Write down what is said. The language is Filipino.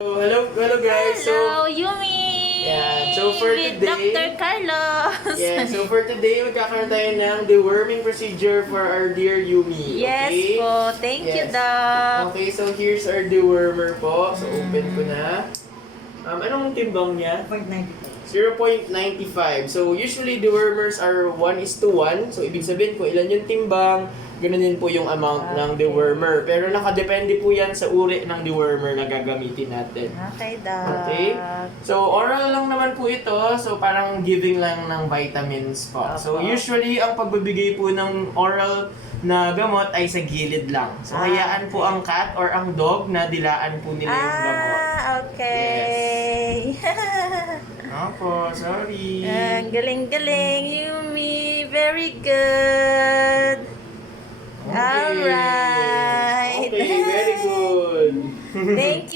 Hello guys. Hello, Yumi! Yeah, so for With today- Dr. Carlos! For today, magkakaroon tayo ng deworming procedure for our dear Yumi. Yes Okay? po, thank you, Yes. Doc! Okay, so here's our dewormer po. So open ko na. Anong timbang niya? 0.95. So usually dewormers are 1:1. So ibig sabihin kung ilan yung timbang, ganun din po yung amount ng dewormer. Pero nakadepende po yan sa uri ng dewormer na gagamitin natin. Okay, Doc. Okay? So, oral lang naman po ito. So, parang giving lang ng vitamins po. So, Opo. usually, ang pagbibigay po ng oral na gamot ay sa gilid lang. So, hayaan po ang cat or ang dog na dilaan po nila yung gamot. Okay. Opo, sorry. Ang galing-galing, Yumi. Very good. Okay. Alright. Okay, very good. Thank